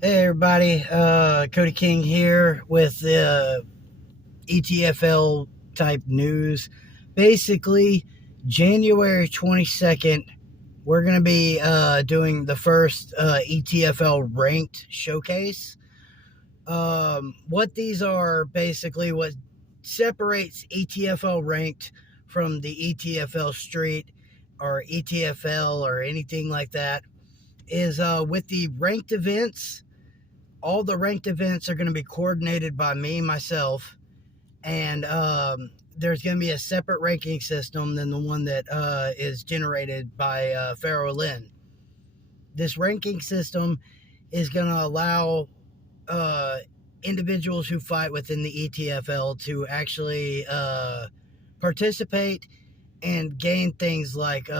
Hey everybody, Cody King here with ETFL type news. Basically, January 22nd, we're going to be doing the first ETFL Ranked showcase. What these are basically what separates ETFL Ranked from the ETFL Street or ETFL or anything like that is with the ranked events. All the ranked events are going to be coordinated by me myself, and there's going to be a separate ranking system than the one that is generated by Pharaoh Lynn. This ranking system is going to allow uh, individuals who fight within the ETFL to actually participate and gain things like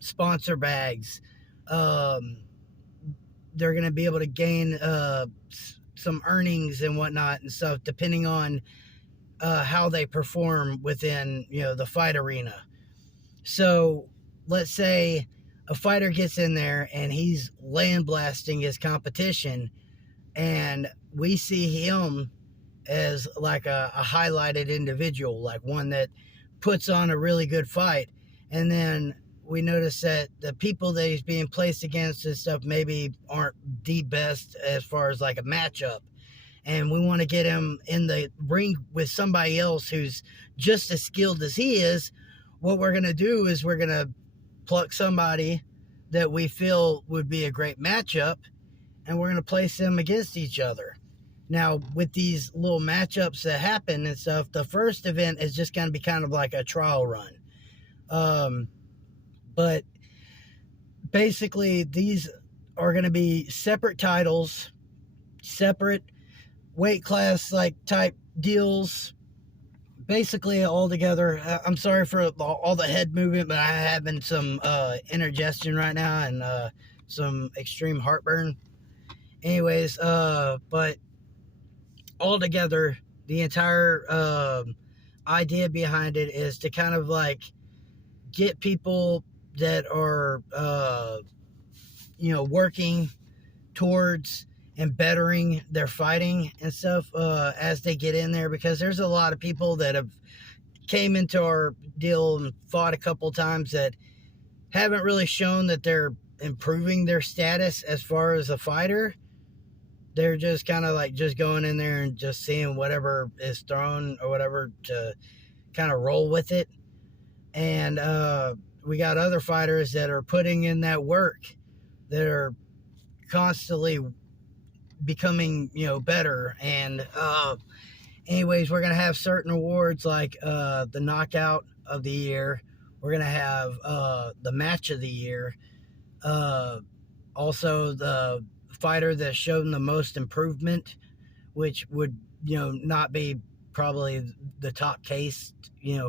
sponsor bags. Um, they're going to be able to gain some earnings and whatnot and stuff depending on how they perform within the fight arena. So let's say a fighter gets in there and he's land blasting his competition, and we see him as like a highlighted individual, like one that puts on a really good fight, and then we notice that the people that he's being placed against and stuff maybe aren't the best as far as like a matchup, and we want to get him in the ring with somebody else who's just as skilled as he is. What we're going to do is we're going to pluck somebody that we feel would be a great matchup, and we're going to place them against each other. Now, with these little matchups that happen and stuff, the first event is just going to be kind of like a trial run. But basically, these are going to be separate titles, separate weight class like type deals, basically all together. I'm sorry for all the head movement, but I'm having some indigestion right now and some extreme heartburn. Anyways, but all together, the entire idea behind it is to kind of like get people that are working towards and bettering their fighting and stuff as they get in there, because there's a lot of people that have came into our deal and fought a couple times that haven't really shown that they're improving their status as far as a fighter. They're just kind of like just going in there and just seeing whatever is thrown or whatever to kind of roll with it. And we got other fighters that are putting in that work, that are constantly becoming better. And anyways, we're gonna have certain awards like the knockout of the year. We're gonna have the match of the year, also the fighter that showed the most improvement, which would not be probably the top case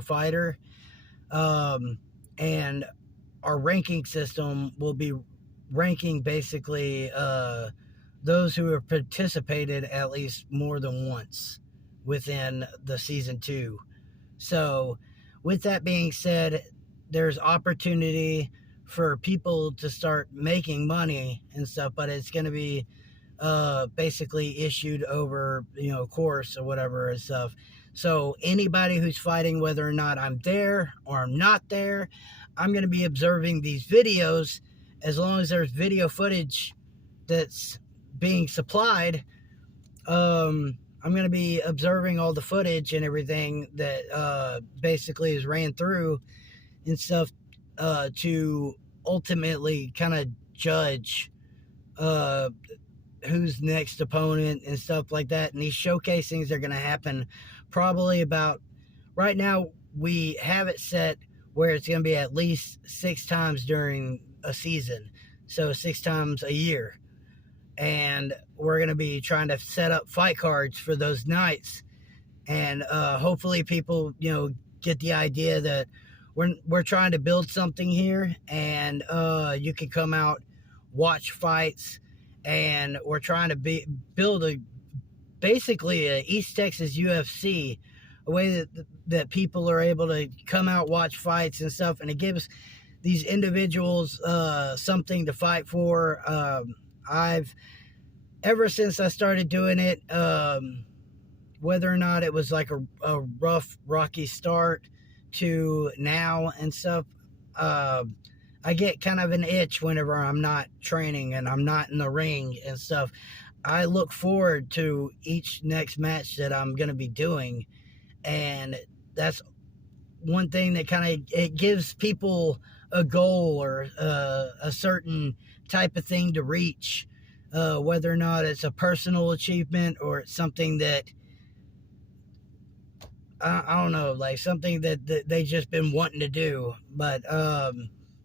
fighter. And our ranking system will be ranking basically those who have participated at least more than once within the season 2. So with that being said, there's opportunity for people to start making money and stuff, but it's going to be basically issued over course or whatever and stuff. So anybody who's fighting, whether or not I'm there or I'm not there, I'm going to be observing these videos. As long as there's video footage that's being supplied, I'm going to be observing all the footage and everything that basically is ran through and stuff to ultimately kind of judge who's next opponent and stuff like that. And these showcasings are going to happen probably about, right now we have it set where it's going to be at least 6 times during a season, so 6 times a year. And we're going to be trying to set up fight cards for those nights, and hopefully people get the idea that we're trying to build something here, and you can come out, watch fights, and we're trying to build basically a East Texas UFC, a way that people are able to come out, watch fights and stuff, and it gives these individuals something to fight for. I've ever since I started doing it, whether or not it was like a rough, rocky start to now and stuff, uh, I get kind of an itch whenever I'm not training and I'm not in the ring and stuff. I look forward to each next match that I'm going to be doing. And that's one thing that kind of, it gives people a goal or a certain type of thing to reach, whether or not it's a personal achievement or it's something that I don't know, like something that they just been wanting to do. But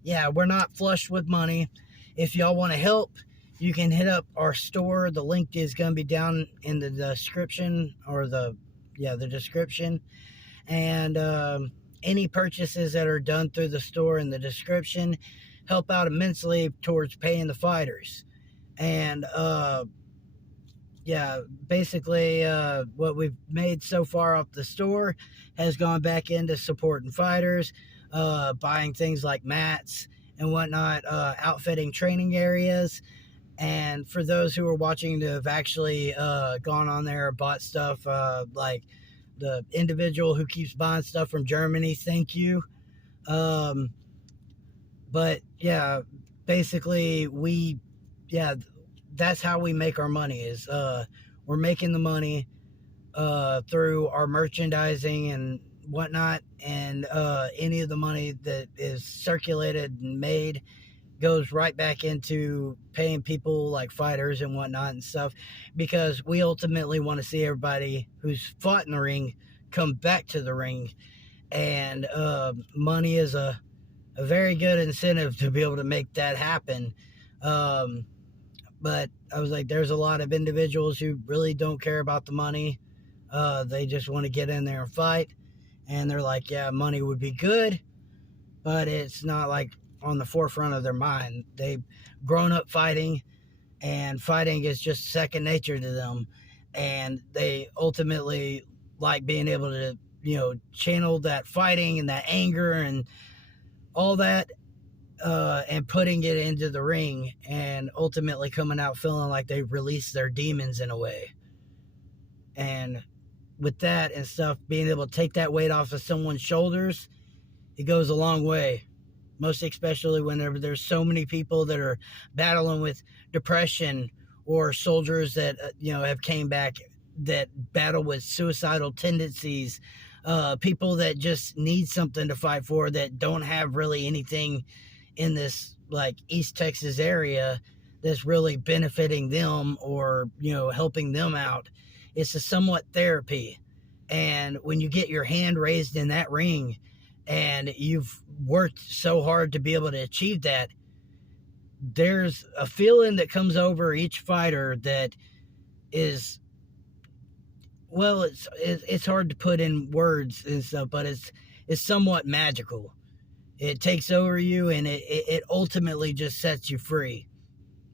yeah, we're not flush with money. If y'all want to help, you can hit up our store. The link is going to be down in the description, or the description. And any purchases that are done through the store in the description help out immensely towards paying the fighters. And yeah, basically what we've made so far off the store has gone back into supporting fighters, buying things like mats and whatnot, outfitting training areas. And for those who are watching to have actually gone on there, bought stuff, like the individual who keeps buying stuff from Germany, thank you. But yeah, basically that's how we make our money, is we're making the money through our merchandising and whatnot, and any of the money that is circulated and made goes right back into paying people like fighters and whatnot and stuff, because we ultimately want to see everybody who's fought in the ring come back to the ring. And money is a very good incentive to be able to make that happen. But I was like, there's a lot of individuals who really don't care about the money. They just want to get in there and fight. And they're like, yeah, money would be good, but it's not like on the forefront of their mind. They've grown up fighting, and fighting is just second nature to them. And they ultimately like being able to, channel that fighting and that anger and all that, and putting it into the ring, and ultimately coming out feeling like they've released their demons in a way. And with that and stuff, being able to take that weight off of someone's shoulders, it goes a long way. Most especially whenever there's so many people that are battling with depression, or soldiers that have came back that battle with suicidal tendencies, people that just need something to fight for, that don't have really anything in this like East Texas area that's really benefiting them or helping them out. It's a somewhat therapy. And when you get your hand raised in that ring and you've worked so hard to be able to achieve that, there's a feeling that comes over each fighter that is, well, it's hard to put in words and stuff, but it's somewhat magical. It takes over you, and it ultimately just sets you free.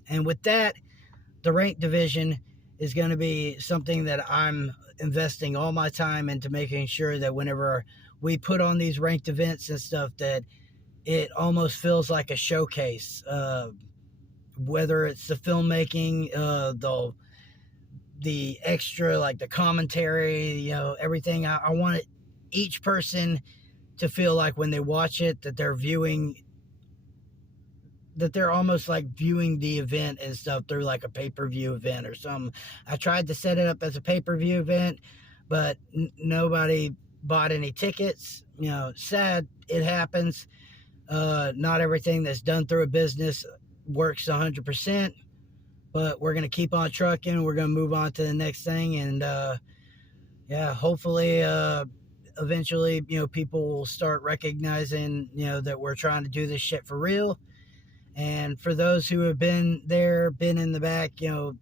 And with that, the ranked division is going to be something that I'm investing all my time into, making sure that whenever we put on these ranked events and stuff, that it almost feels like a showcase. Whether it's the filmmaking, the extra, like the commentary, everything. I want each person to feel like when they watch it that they're almost like viewing the event and stuff through like a pay-per-view event or something. I tried to set it up as a pay-per-view event, but nobody bought any tickets. Sad, it happens. Not everything that's done through a business works 100%, but we're going to keep on trucking. We're going to move on to the next thing. And hopefully eventually, people will start recognizing, that we're trying to do this shit for real. And for those who have been there, been in the back,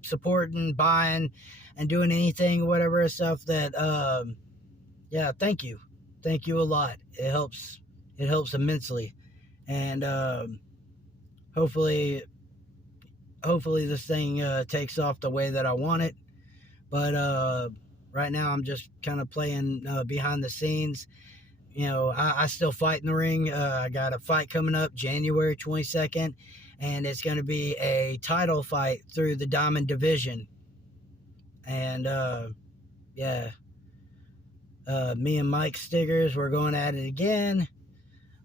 supporting, buying, and doing anything, whatever stuff, that, thank you. Thank you a lot. It helps immensely. And hopefully this thing takes off the way that I want it. But right now I'm just kind of playing behind the scenes. I still fight in the ring. I got a fight coming up January 22nd, and it's going to be a title fight through the Diamond Division. And yeah, me and Mike Stiggers, we're going at it again.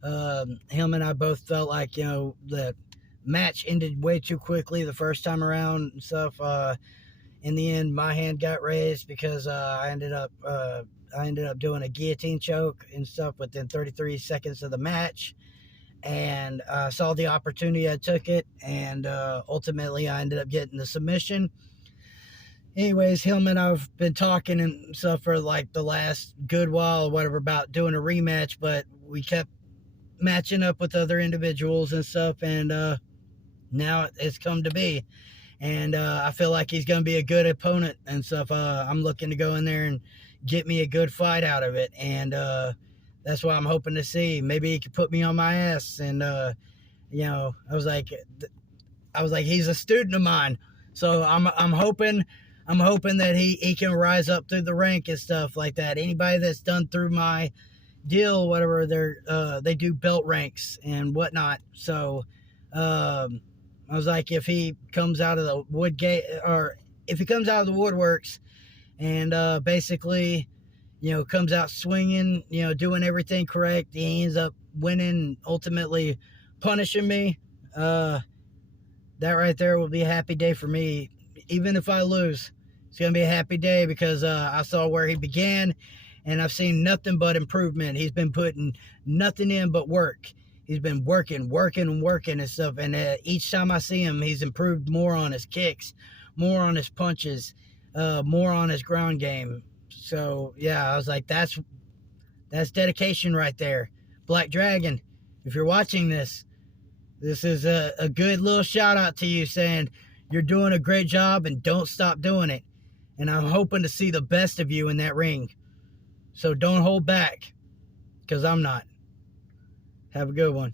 Him and I both felt like, the match ended way too quickly the first time around and stuff. In the end, my hand got raised because I ended up doing a guillotine choke and stuff within 33 seconds of the match. And I saw the opportunity, I took it, and ultimately I ended up getting the submission. Anyways, him and I've been talking and stuff for like the last good while or whatever about doing a rematch, but we kept matching up with other individuals and stuff, and now it's come to be. And I feel like he's going to be a good opponent and stuff. I'm looking to go in there and get me a good fight out of it, and that's what I'm hoping to see. Maybe he could put me on my ass, and I was like, he's a student of mine, so I'm hoping that he can rise up through the rank and stuff like that. Anybody that's done through my deal, whatever, they do belt ranks and whatnot. So I was like, if he comes out of the woodgate, or if he comes out of the woodworks and basically, comes out swinging, doing everything correct, he ends up winning, ultimately punishing me, that right there will be a happy day for me. Even if I lose, it's going to be a happy day, because I saw where he began, and I've seen nothing but improvement. He's been putting nothing in but work. He's been working and stuff. And each time I see him, he's improved more on his kicks, more on his punches, more on his ground game. So, yeah, I was like, that's dedication right there. Black Dragon, if you're watching this is a good little shout out to you, saying you're doing a great job and don't stop doing it. And I'm hoping to see the best of you in that ring. So don't hold back, because I'm not. Have a good one.